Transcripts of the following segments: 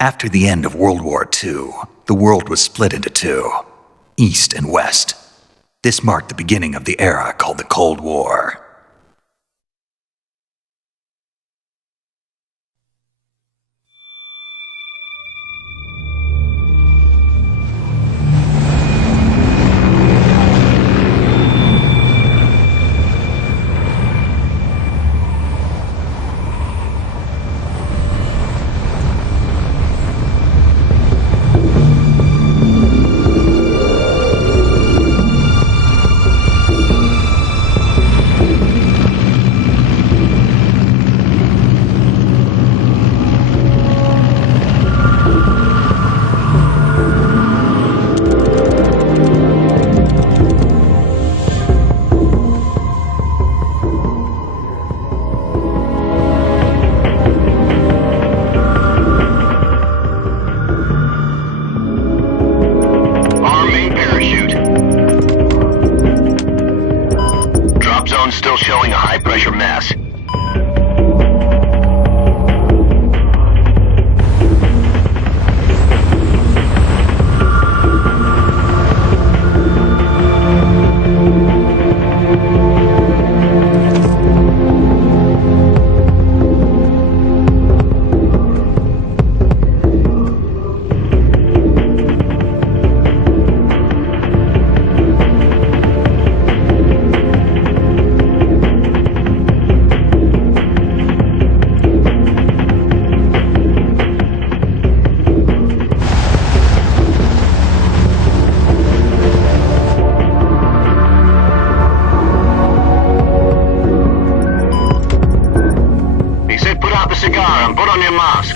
After the end of World War II, the world was split into two, East and West. This marked the beginning of the era called the Cold War. Still showing a high-pressure mass. Cigar and put on your mask.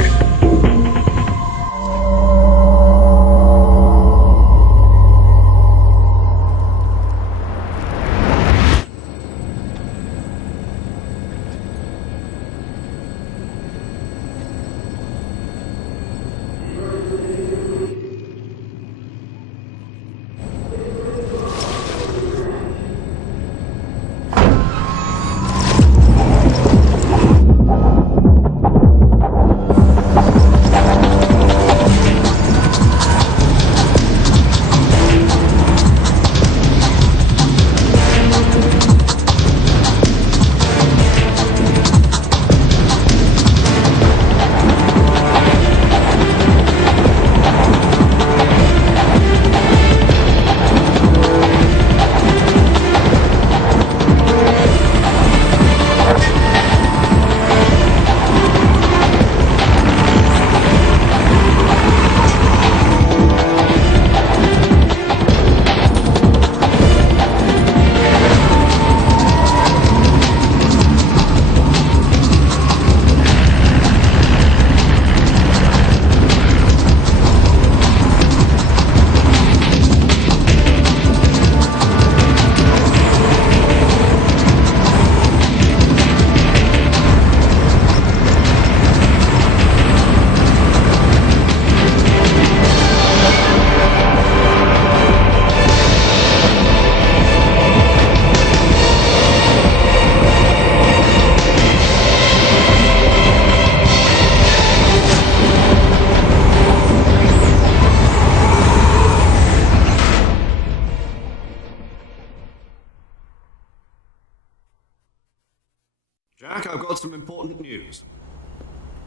Jack, I've got some important news.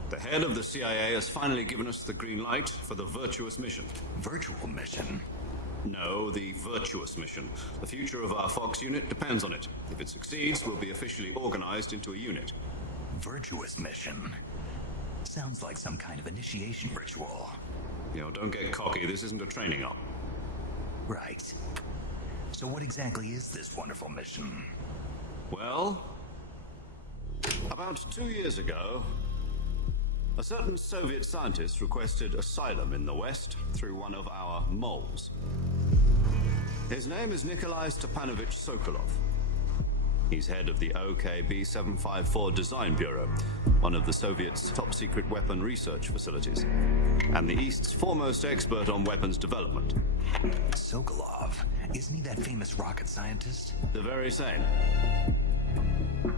The head of the CIA has finally given us the green light for the Virtuous mission. Virtual mission? No, the Virtuous mission. The future of our Fox unit depends on it. If it succeeds, we'll be officially organized into a unit. Virtuous mission? Sounds like some kind of initiation ritual. Don't get cocky. This isn't a training op. Right. So what exactly is this wonderful mission? Well, about 2 years ago, a certain Soviet scientist requested asylum in the West through one of our moles. His name is Nikolai Stepanovich Sokolov. He's head of the OKB-754 Design Bureau, one of the Soviets' top-secret weapon research facilities, and the East's foremost expert on weapons development. Sokolov? Isn't he that famous rocket scientist? The very same.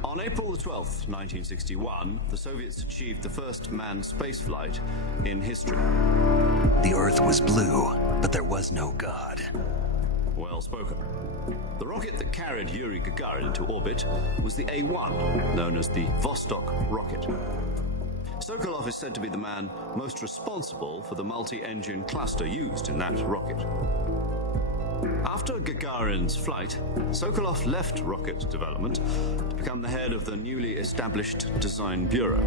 On April the 12th, 1961, the Soviets achieved the first manned spaceflight in history. The Earth was blue, but there was no God. Well spoken. The rocket that carried Yuri Gagarin into orbit was the A-1, known as the Vostok rocket. Sokolov is said to be the man most responsible for the multi-engine cluster used in that rocket. After Gagarin's flight, Sokolov left rocket development to become the head of the newly established Design Bureau.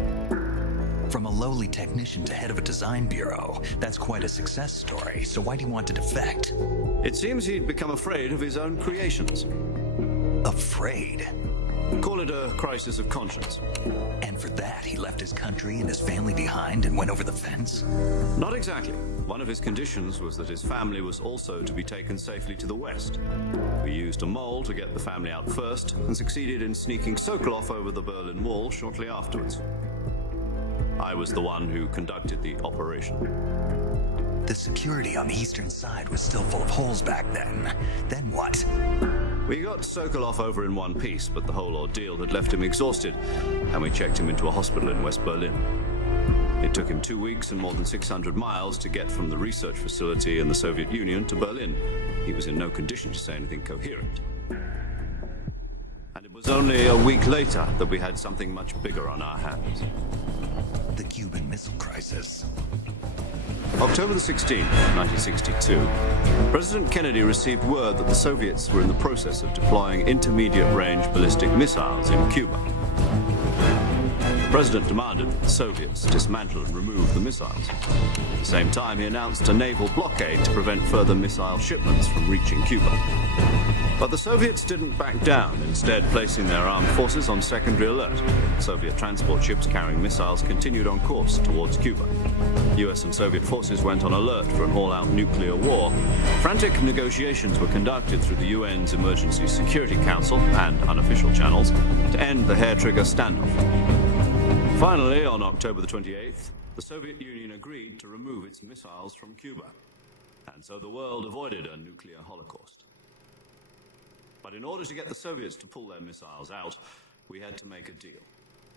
From a lowly technician to head of a design bureau, that's quite a success story, so why do you want to defect? It seems he'd become afraid of his own creations. Afraid? Call it a crisis of conscience. And for that, he left his country and his family behind and went over the fence? Not exactly. One of his conditions was that his family was also to be taken safely to the west. We used a mole to get the family out first and succeeded in sneaking Sokolov over the Berlin Wall shortly afterwards. I was the one who conducted the operation. The security on the eastern side was still full of holes back then. Then what? We got Sokolov over in one piece, but the whole ordeal had left him exhausted, and we checked him into a hospital in West Berlin. It took him 2 weeks and more than 600 miles to get from the research facility in the Soviet Union to Berlin. He was in no condition to say anything coherent. And it was only a week later that we had something much bigger on our hands. The Cuban Missile Crisis. October the 16th, 1962, President Kennedy received word that the Soviets were in the process of deploying intermediate-range ballistic missiles in Cuba. The President demanded that the Soviets dismantle and remove the missiles. At the same time, he announced a naval blockade to prevent further missile shipments from reaching Cuba. But the Soviets didn't back down, instead placing their armed forces on secondary alert. Soviet transport ships carrying missiles continued on course towards Cuba. US and Soviet forces went on alert for an all-out nuclear war. Frantic negotiations were conducted through the UN's Emergency Security Council and unofficial channels to end the hair-trigger standoff. Finally, on October the 28th, the Soviet Union agreed to remove its missiles from Cuba. And so the world avoided a nuclear holocaust. But in order to get the Soviets to pull their missiles out, we had to make a deal.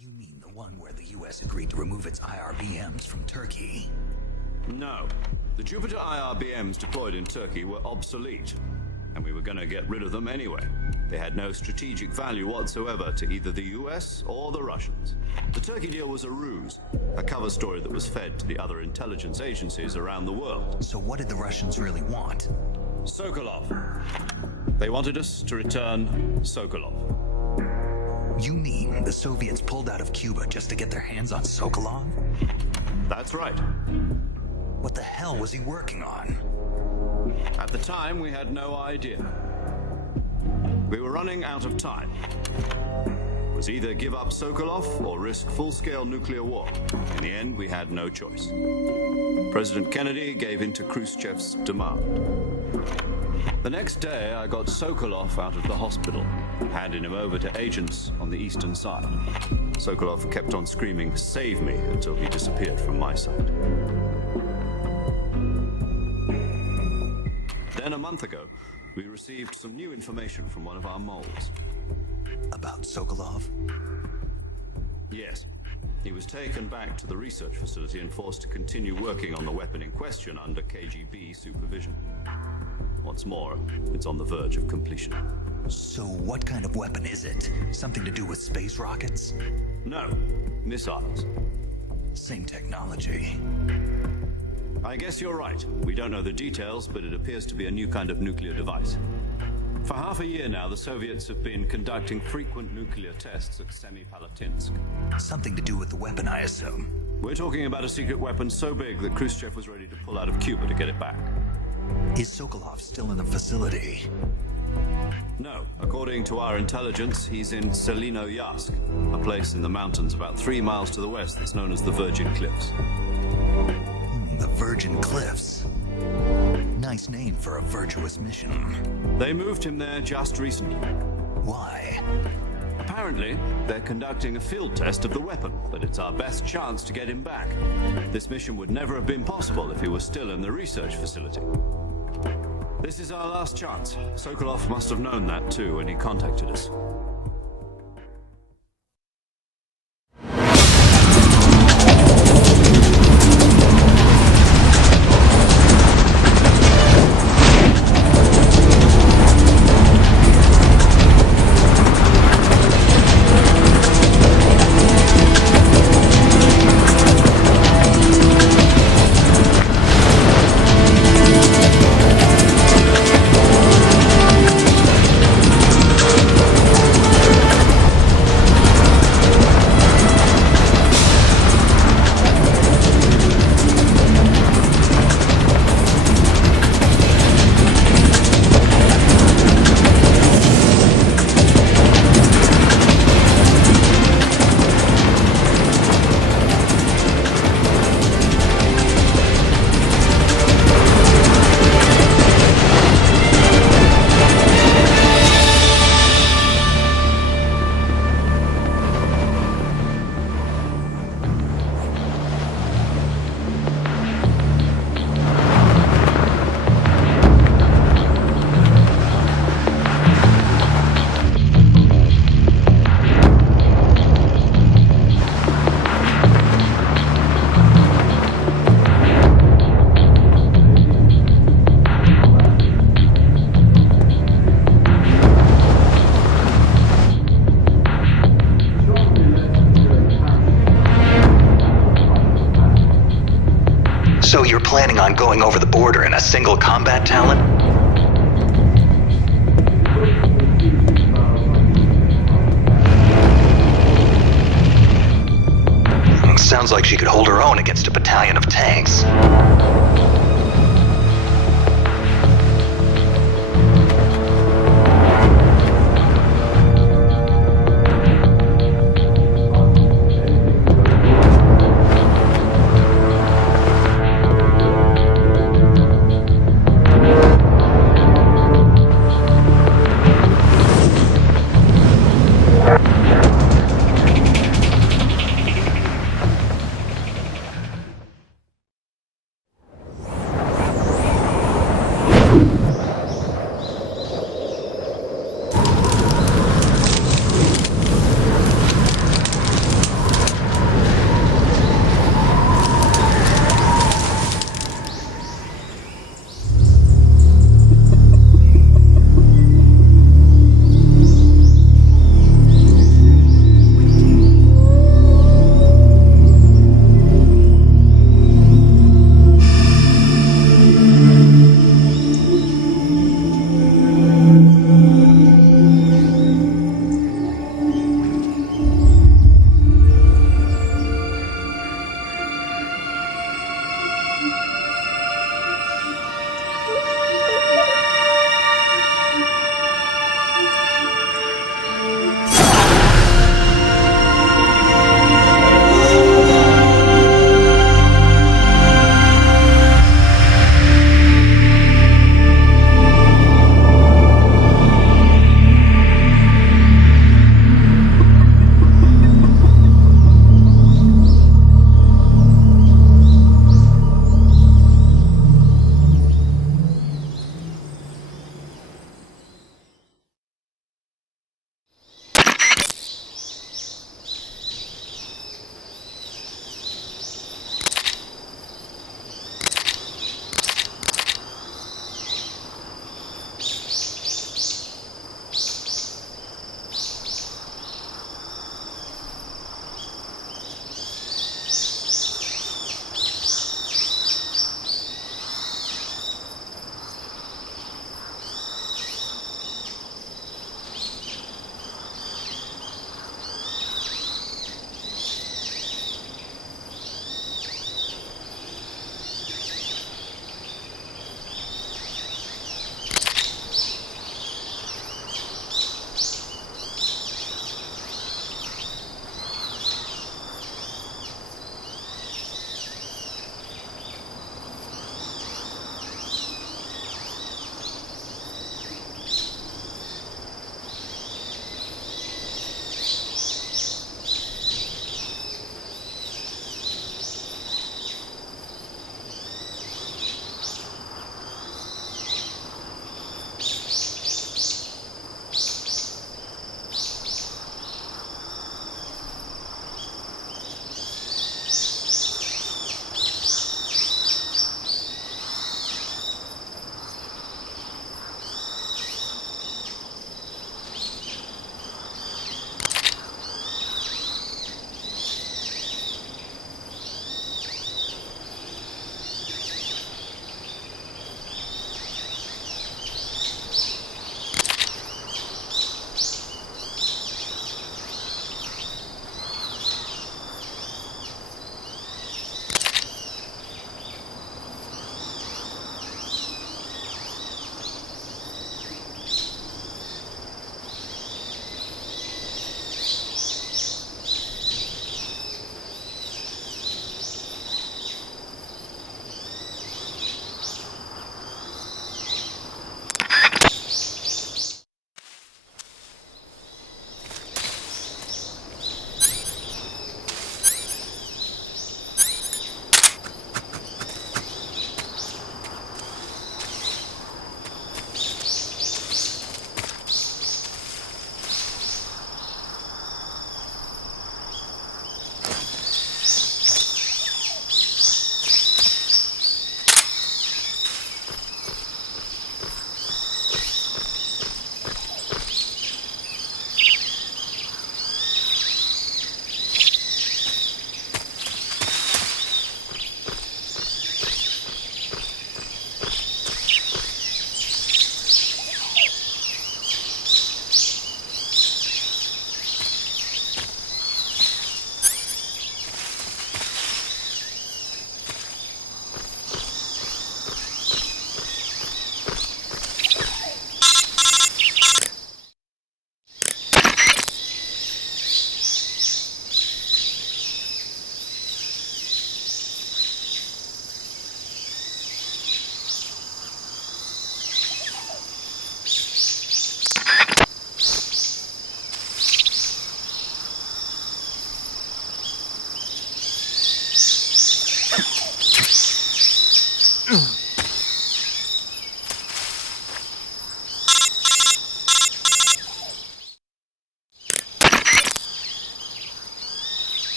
You mean the one where the US agreed to remove its IRBMs from Turkey? No. The Jupiter IRBMs deployed in Turkey were obsolete, and we were going to get rid of them anyway. They had no strategic value whatsoever to either the US or the Russians. The Turkey deal was a ruse, a cover story that was fed to the other intelligence agencies around the world. So what did the Russians really want? Sokolov. They wanted us to return Sokolov. You mean the Soviets pulled out of Cuba just to get their hands on Sokolov? That's right. What the hell was he working on? At the time, we had no idea. We were running out of time. It was either give up Sokolov or risk full-scale nuclear war. In the end, we had no choice. President Kennedy gave in to Khrushchev's demand. The next day, I got Sokolov out of the hospital, handing him over to agents on the eastern side. Sokolov kept on screaming, "Save me," until he disappeared from my sight. Then a month ago, we received some new information from one of our moles. About Sokolov? Yes. He was taken back to the research facility and forced to continue working on the weapon in question under KGB supervision. What's more, it's on the verge of completion. So what kind of weapon is it? Something to do with space rockets? No, missiles. Same technology. I guess you're right. We don't know the details, but it appears to be a new kind of nuclear device. For half a year now, the Soviets have been conducting frequent nuclear tests at Semipalatinsk. Something to do with the weapon, I assume. We're talking about a secret weapon so big that Khrushchev was ready to pull out of Cuba to get it back. Is Sokolov still in the facility? No. According to our intelligence, he's in Selinoyarsk, a place in the mountains about 3 miles to the west that's known as the Virgin Cliffs. The Virgin Cliffs. Nice name for a virtuous mission. They moved him there just recently. Why? Apparently, they're conducting a field test of the weapon, but it's our best chance to get him back. This mission would never have been possible if he was still in the research facility. This is our last chance. Sokolov must have known that too when he contacted us. planning on going over the border in a single combat talon? Sounds like she could hold her own against a battalion of tanks.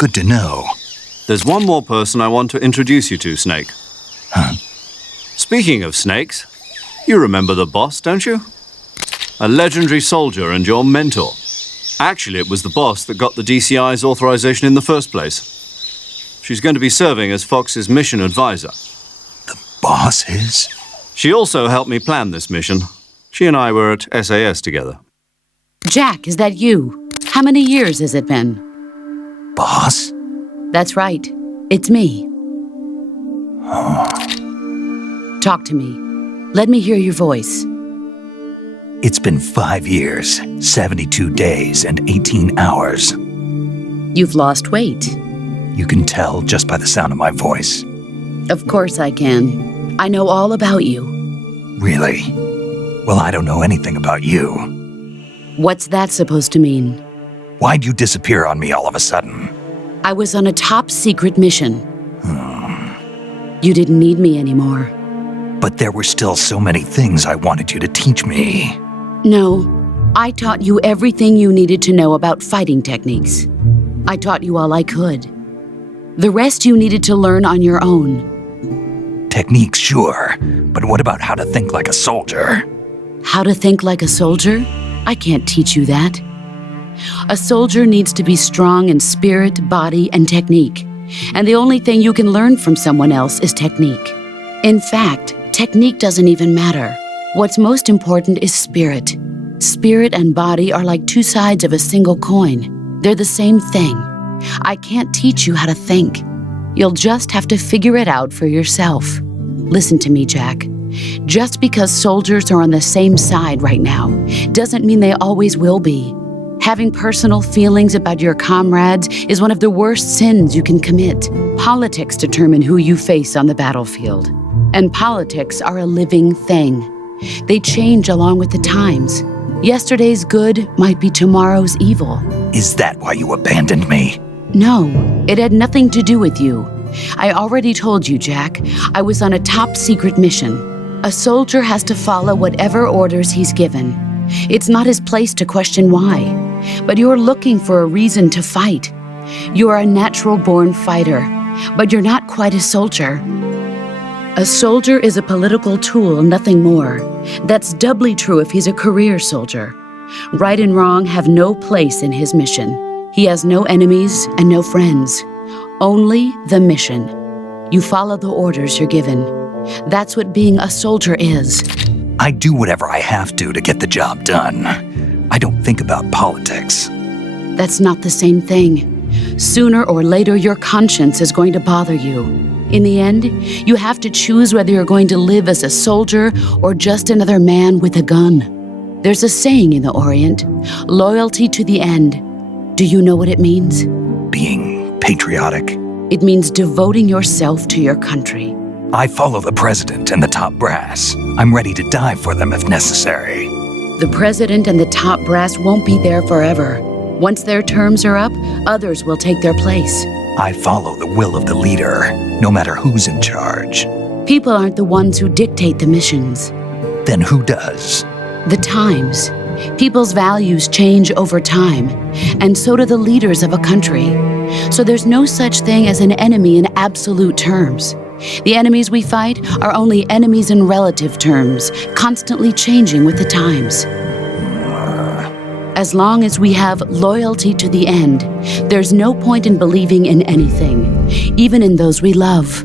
Good to know. There's one more person I want to introduce you to, Snake. Huh? Speaking of snakes, you remember the boss, don't you? A legendary soldier and your mentor. Actually, it was the boss that got the DCI's authorization in the first place. She's going to be serving as Fox's mission advisor. The boss is? She also helped me plan this mission. She and I were at SAS together. Jack, is that you? How many years has it been? Boss? That's right. It's me. Talk to me. Let me hear your voice. It's been 5 years, 72 days, and 18 hours. You've lost weight. You can tell just by the sound of my voice. Of course I can. I know all about you. Really? Well, I don't know anything about you. What's that supposed to mean? Why'd you disappear on me all of a sudden? I was on a top-secret mission. You didn't need me anymore. But there were still so many things I wanted you to teach me. No, I taught you everything you needed to know about fighting techniques. I taught you all I could. The rest you needed to learn on your own. Techniques, sure. But what about how to think like a soldier? How to think like a soldier? I can't teach you that. A soldier needs to be strong in spirit, body, and technique. And the only thing you can learn from someone else is technique. In fact, technique doesn't even matter. What's most important is spirit. Spirit and body are like two sides of a single coin. They're the same thing. I can't teach you how to think. You'll just have to figure it out for yourself. Listen to me, Jack. Just because soldiers are on the same side right now doesn't mean they always will be. Having personal feelings about your comrades is one of the worst sins you can commit. Politics determine who you face on the battlefield. And politics are a living thing. They change along with the times. Yesterday's good might be tomorrow's evil. Is that why you abandoned me? No, it had nothing to do with you. I already told you, Jack. I was on a top-secret mission. A soldier has to follow whatever orders he's given. It's not his place to question why. But you're looking for a reason to fight. You're a natural-born fighter, but you're not quite a soldier. A soldier is a political tool, nothing more. That's doubly true if he's a career soldier. Right and wrong have no place in his mission. He has no enemies and no friends. Only the mission. You follow the orders you're given. That's what being a soldier is. I do whatever I have to get the job done. I don't think about politics. That's not the same thing. Sooner or later, your conscience is going to bother you. In the end, you have to choose whether you're going to live as a soldier or just another man with a gun. There's a saying in the Orient, loyalty to the end. Do you know what it means? Being patriotic. It means devoting yourself to your country. I follow the president and the top brass. I'm ready to die for them if necessary. The president and the top brass won't be there forever. Once their terms are up, others will take their place. I follow the will of the leader, no matter who's in charge. People aren't the ones who dictate the missions. Then who does? The times. People's values change over time, and so do the leaders of a country. So there's no such thing as an enemy in absolute terms. The enemies we fight are only enemies in relative terms, constantly changing with the times. As long as we have loyalty to the end, there's no point in believing in anything, even in those we love.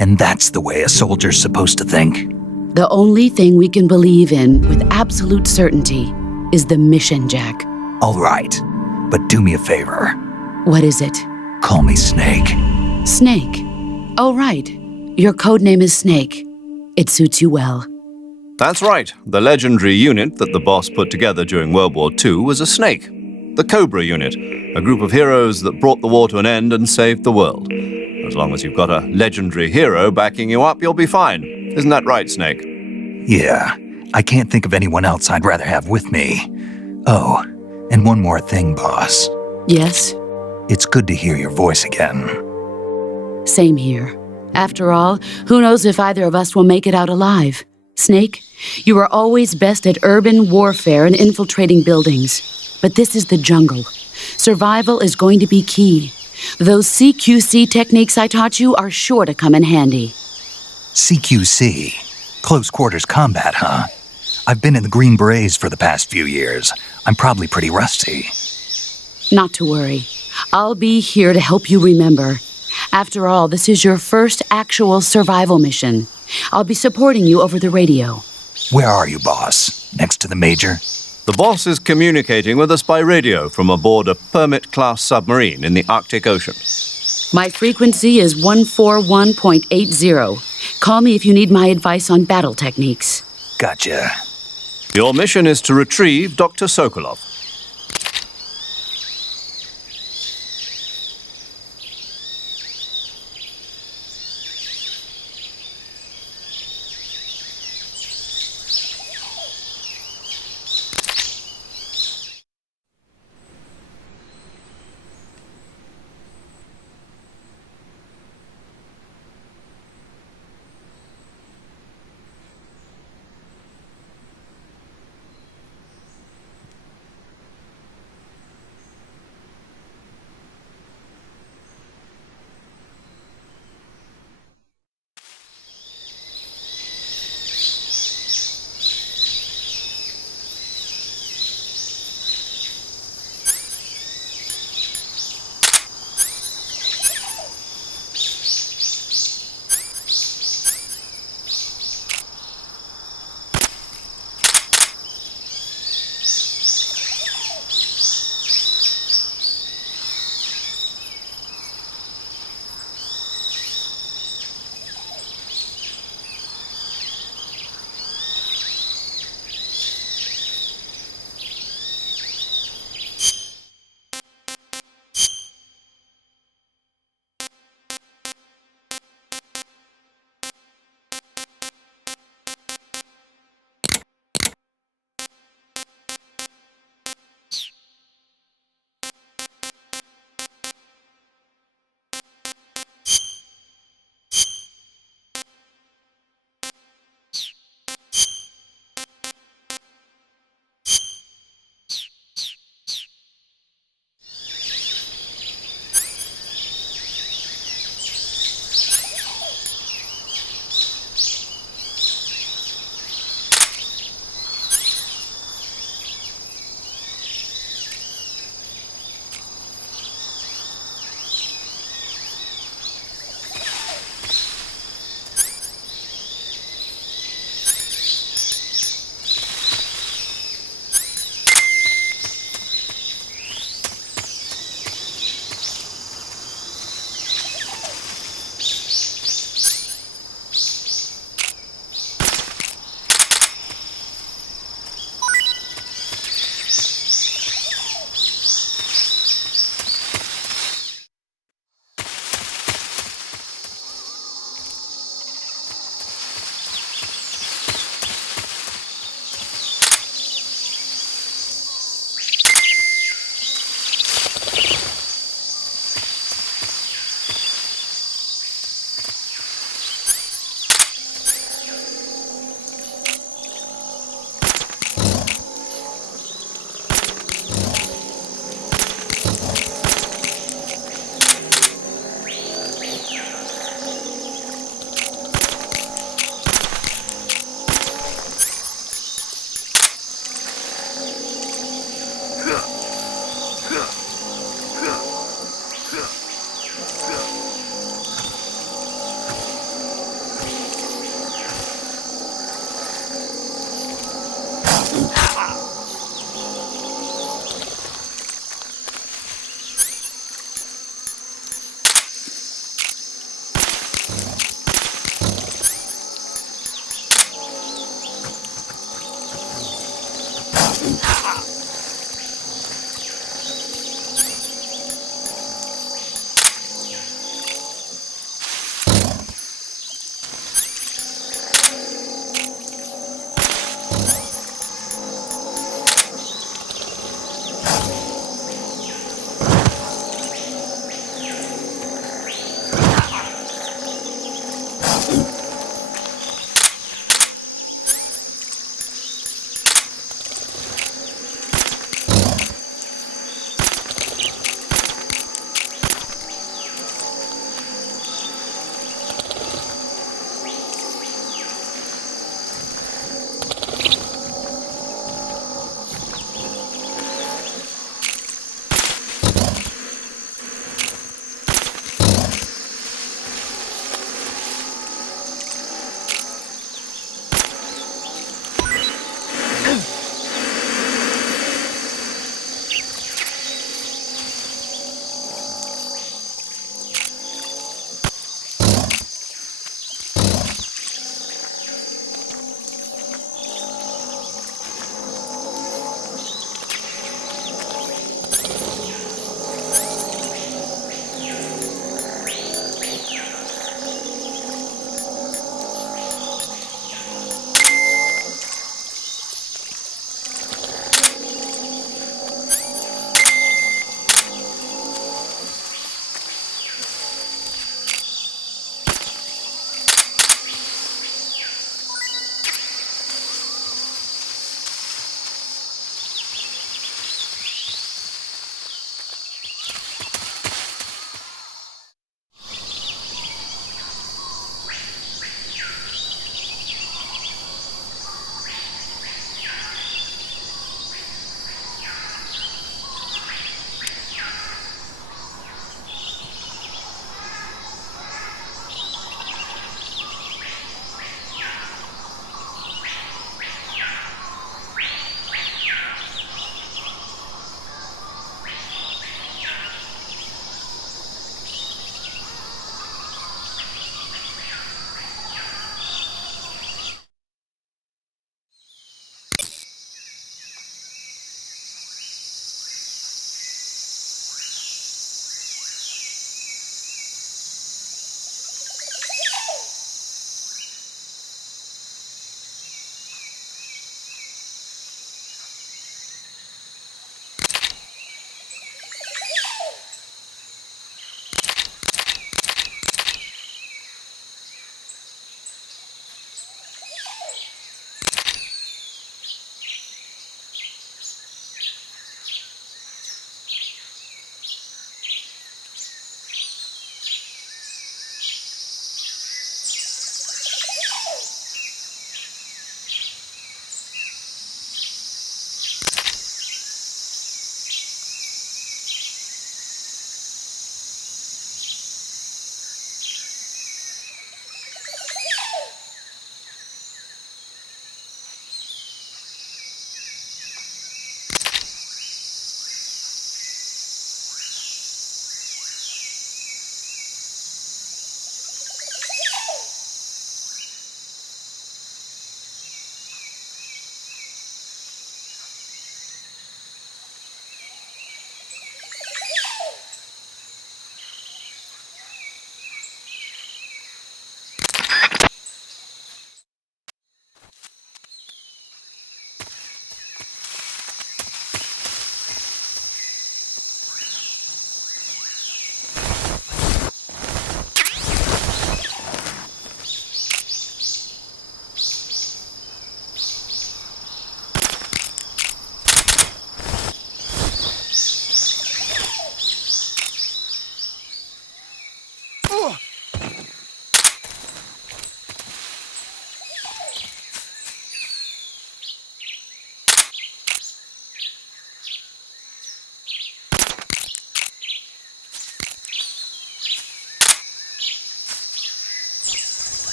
And that's the way a soldier's supposed to think? The only thing we can believe in with absolute certainty is the mission, Jack. All right, but do me a favor. What is it? Call me Snake. Snake. Oh, right. Your code name is Snake. It suits you well. That's right. The legendary unit that the boss put together during World War II was a snake. The Cobra unit, a group of heroes that brought the war to an end and saved the world. As long as you've got a legendary hero backing you up, you'll be fine. Isn't that right, Snake? Yeah, I can't think of anyone else I'd rather have with me. Oh, and one more thing, boss. Yes? It's good to hear your voice again. Same here. After all, who knows if either of us will make it out alive? Snake, you are always best at urban warfare and infiltrating buildings. But this is the jungle. Survival is going to be key. Those CQC techniques I taught you are sure to come in handy. CQC. Close quarters combat, huh? I've been in the Green Berets for the past few years. I'm probably pretty rusty. Not to worry. I'll be here to help you remember. After all, this is your first actual survival mission. I'll be supporting you over the radio. Where are you, boss? Next to the Major? The boss is communicating with us by radio from aboard a Permit-class submarine in the Arctic Ocean. My frequency is 141.80. Call me if you need my advice on battle techniques. Gotcha. Your mission is to retrieve Dr. Sokolov.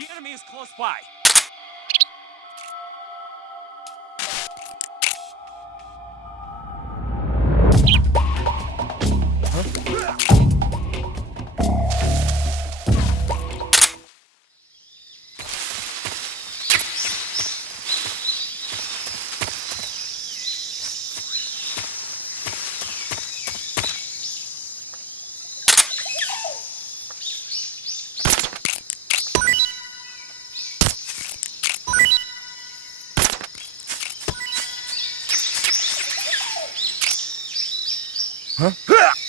The enemy is close by. Huh?